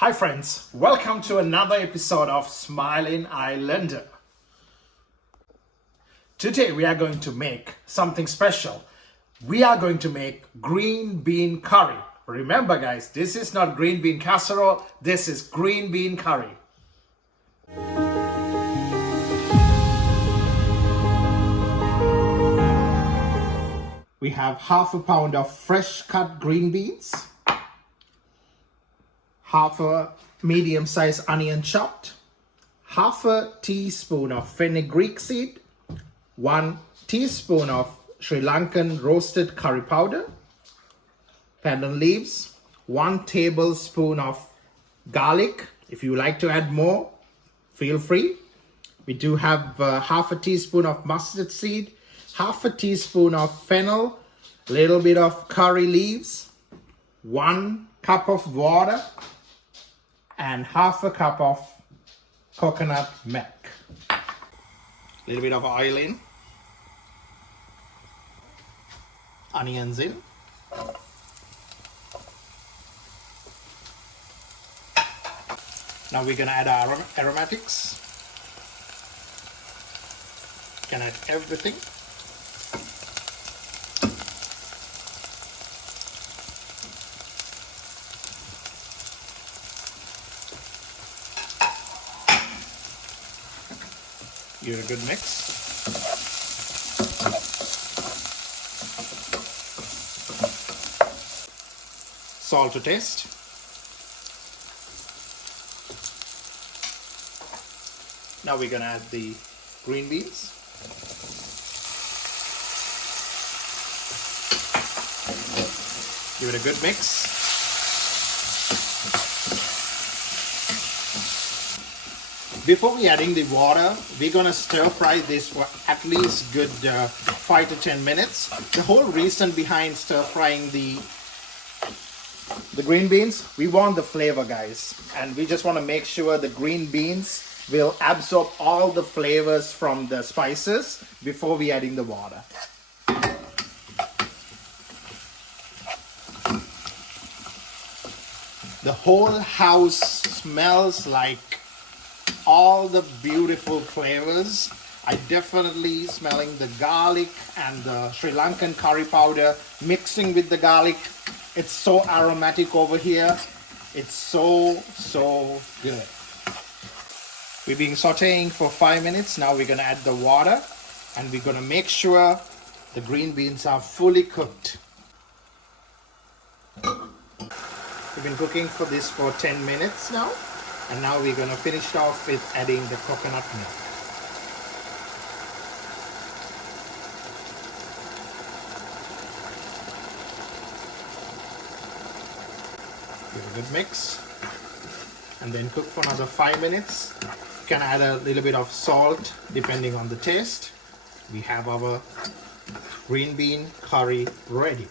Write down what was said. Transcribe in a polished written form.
Hi friends, welcome to another episode of Smiling Islander. Today we are going to make something special. We are going to make green bean curry. Remember guys, this is not green bean casserole, this is green bean curry. We have half a pound of fresh cut green beans, half a medium-sized onion chopped, half a teaspoon of fenugreek seed, 1 teaspoon of Sri Lankan roasted curry powder, pandan leaves, 1 tablespoon of garlic. If you like to add more, feel free. We do have half a teaspoon of mustard seed, half a teaspoon of fennel, little bit of curry leaves, 1 cup of water, and half a cup of coconut milk. A little bit of oil in, onions in, now we're gonna add our aromatics. Can add everything. Give it a good mix. Salt to taste. Now we're gonna add the green beans. Give it a good mix. Before we adding the water, we're gonna stir fry this for at least good 5 to 10 minutes. The whole reason behind stir frying the green beans, we want the flavor guys, and we just want to make sure the green beans will absorb all the flavors from the spices before we adding the water. The whole house smells like all the beautiful flavors. I definitely smelling the garlic and the Sri Lankan curry powder mixing with the garlic. It's so aromatic over here. It's so good. We've been sauteing for 5 minutes. Now we're gonna add the water and we're gonna make sure the green beans are fully cooked. We've been cooking for this for 10 minutes now. And now we're going to finish off with adding the coconut milk. Give it a good mix. And then cook for another 5 minutes. You can add a little bit of salt depending on the taste. We have our green bean curry ready.